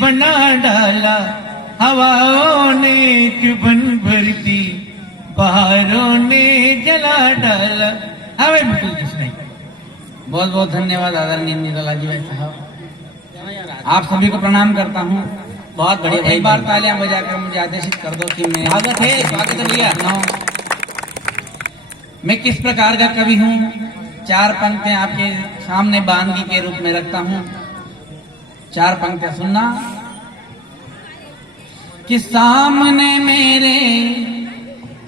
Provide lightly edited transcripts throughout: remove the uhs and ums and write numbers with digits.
बना डाला, हवाओं ने चुभन भरती, बहारों ने जला डाला। हाँ भाई बिल्कुल कुछ नहीं। बहुत बहुत धन्यवाद आदरणीय निराला जी भाई साहब, आप सभी को प्रणाम करता हूँ। बहुत बढ़िया भाई, एक बार तालियां बजाकर मुझे आदेशित कर दो कि मैं स्वागत है, स्वागत है भैया। मैं किस प्रकार का कवि हूँ, चार पंक्तियां आपके सामने बानगी के रूप में रखता हूँ। चार पंक्तियां सुनना। कि सामने मेरे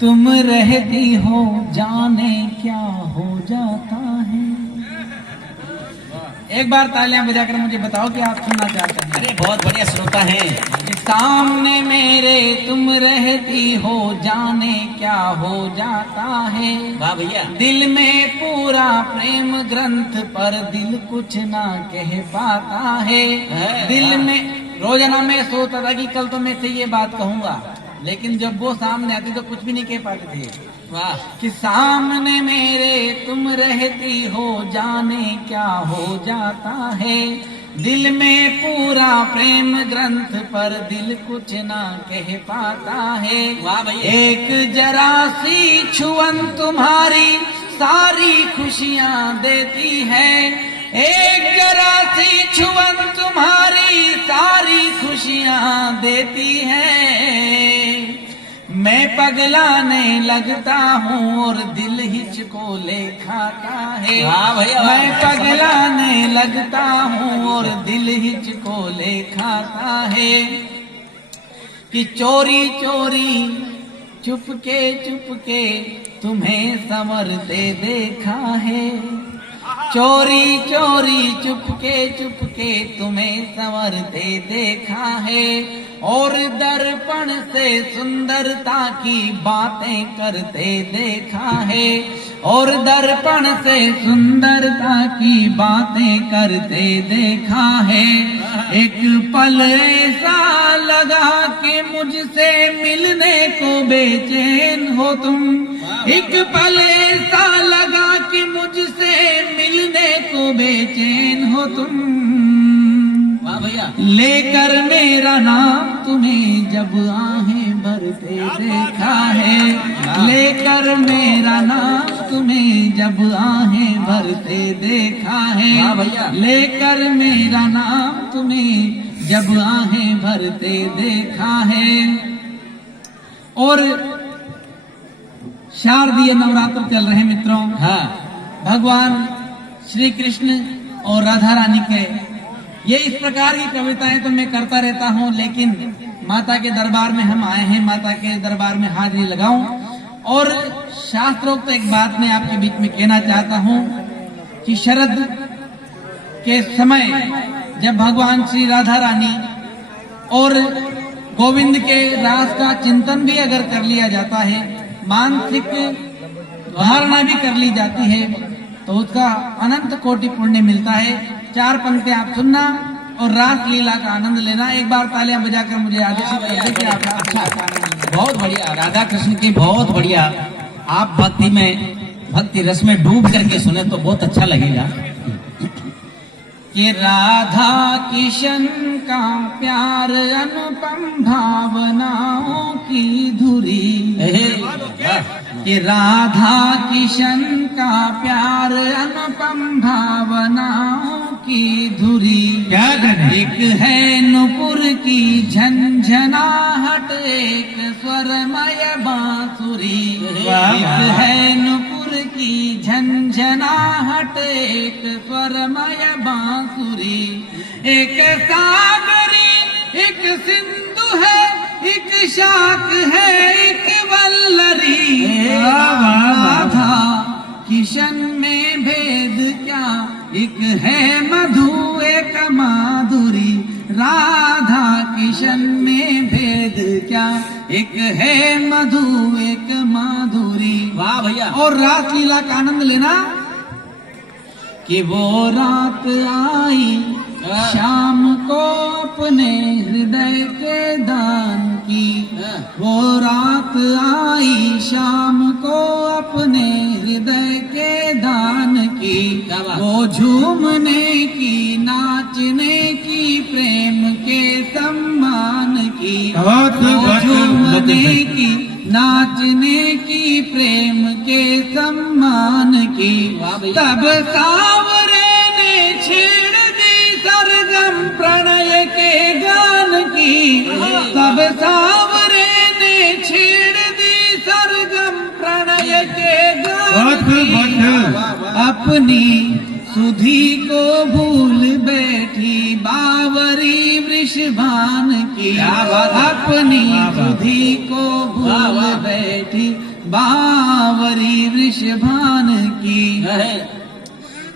तुम रहती हो, जाने क्या हो जाता है। एक बार तालियां बजाकर मुझे बताओ कि आप सुनना चाहते हैं। अरे बहुत बढ़िया श्रोता है। कि सामने मेरे तुम रहती हो, जाने क्या हो जाता है। वाह भैया। दिल में पूरा प्रेम ग्रंथ, पर दिल कुछ ना कह पाता है। दिल में रोजाना मैं सोचता था कि कल तो मैं से ये बात कहूंगा, लेकिन जब वो सामने आती तो कुछ भी नहीं कह पाते थे। वाह। कि सामने मेरे तुम रहती हो, जाने क्या हो जाता है। दिल में पूरा प्रेम ग्रंथ, पर दिल कुछ ना कह पाता है। वाह भैया। एक जरा सी छुअन तुम्हारी सारी खुशियां देती है। एक जरा सी छुअन तुम्हारी सारी खुशियां देती है। मैं पगलाने लगता हूँ और दिल हिचको ले खाता है। वाह भैया, वाह। मैं पगलाने लगता हूँ और दिल हिचको ले खाता है। कि चोरी चोरी चुपके चुपके तुम्हें संवरते देखा है। चोरी चोरी चुपके चुपके तुम्हें संवरते देखा है। और दर्पण से सुंदरता की बातें करते देखा है। और दर्पण से सुंदरता की बातें करते देखा है। एक पल ऐसा लगा कि मुझसे मिलने को बेचैन हो तुम। एक पल ऐसा लगा कि मुझसे मिलने को बेचैन हो तुम। वाह भैया। लेकर मेरा नाम तुम्हें जब आहें भरते देखा है। लेकर मेरा नाम तुम्हें जब आहें भरते देखा है। वाह भैया। लेकर मेरा नाम तुम्हें जब आहें भरते देखा है। और शारदीय नवरात्र चल रहे मित्रों। हाँ। भगवान श्री कृष्ण और राधा रानी के ये इस प्रकार की कविताएं तो मैं करता रहता हूँ, लेकिन माता के दरबार में हम आए हैं, माता के दरबार में हाजिरी लगाऊं। और शास्त्रोक्त एक बात मैं आपके बीच में कहना चाहता हूँ कि शरद के समय जब भगवान श्री राधा रानी और गोविंद के रास का चिंतन भी अगर कर लिया जाता है, मानसिक धारणा भी कर ली जाती है, तो उसका अनंत कोटि पुण्य मिलता है। चार पंक्तियां आप सुनना और रास लीला का आनंद लेना। एक बार तालियां बजाकर मुझे आदेशित कर दें कि आप रास लीला का आनंद लें। बहुत बढ़िया, राधा कृष्ण की बहुत बढ़िया। आप भक्ति में, भक्ति रस में डूब करके सुने तो बहुत अच्छा लगेगा। कि राधा किशन का प्यार अनुपम भावनाओं की धुरी। कि राधा किशन का प्यार अनुपम भावनाओं की धुरी। क्या कहने? एक है नुपुर की झंझनाहट, एक स्वरमय बांसुरी। एक है नुपुर की झंझनाहट, एक स्वरमय बांसुरी। एक सागरी एक सिंधु है, एक शाख है, एक वल्लरी। राधा किशन में भेद क्या, एक है मधु एक माधुरी। राधा किशन में भेद क्या, एक है मधु एक माधुरी। वाह भैया। और रास लीला का आनंद लेना। कि वो रात आई शाम को अपने हृदय के दान की। वो रात आई शाम को अपने हृदय के दान की। वो झूमने की नाचने की प्रेम के की, बहुत झूमने की, नाचने की, प्रेम के सम्मान की। तब सांवरे ने छेड़ दी सरगम प्रणय के गान की। तब सांवरे ने छेड़ दी सरगम प्रणय के गान की। अपनी सुधी को भूल बैठी बावरी वृषभान की। अपनी सुधी को भूल बैठी बावरी वृषभान की।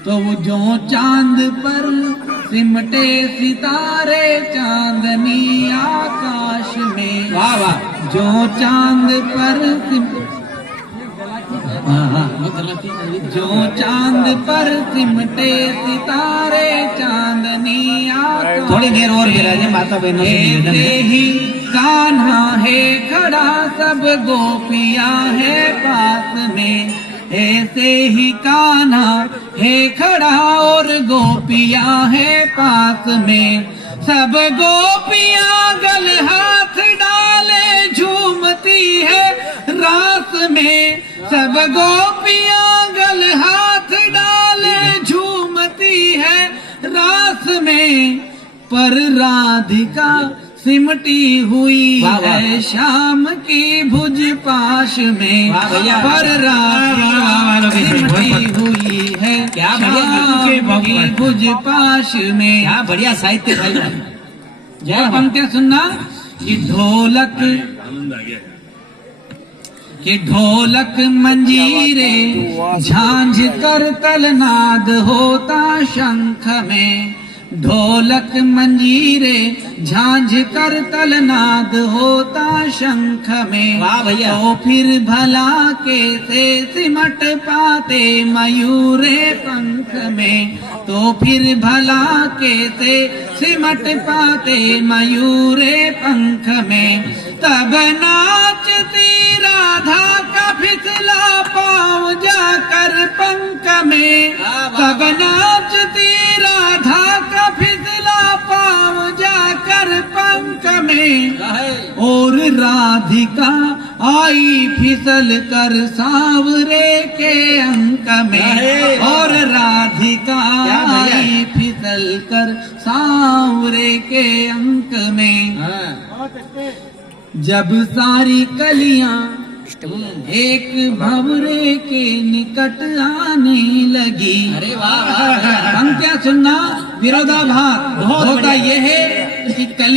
तो जो चांद पर सिमटे सितारे चांदनी आकाश में। जो चांद पर जो चांद पर सिमटे सितारे चांदनी आकाश। थोड़ी देर और विराजे माता बहनों से निवेदन ऐसे है। ही कान्हा है खड़ा सब गोपियां है पास में। ऐसे ही कान्हा है खड़ा और गोपियां है पास में। सब गोपियां गल हाथ डाले झूमती है रास में। सब गोपियां गल हाथ डाले झूमती है रास में। पर राधिका सिमटी हुई है शाम की भुज पाश में। पर राधिका सिमटी हुई है शाम की भुज पाश में। क्या बढ़िया साहित्य भाई। जय पंक्तियां सुनना। कि ढोलक मंजीरे झांझ कर तलनाद होता शंख में। ढोलक मंजीरे झांझ कर तलनाद होता शंख में। वाह भैया। तो फिर भला कैसे सिमट पाते मयूरे पंख में। तो फिर भला कैसे सिमट पाते मयूरे पंख में। तब नाचती राधा का फिसला पाँव जाकर पंख में। तब नाचती राधा का फिसला पाँव जाकर पंख में। और राधिका आई फिसल कर सांवरे के अंक में। और राधिका आई फिसल कर सांवरे के अंक में। जब सारी कलियां एक भंवरे के निकट आने लगी। अरे वाह। पंक्तियां सुनना। विरोधाभास होता यह है कि कली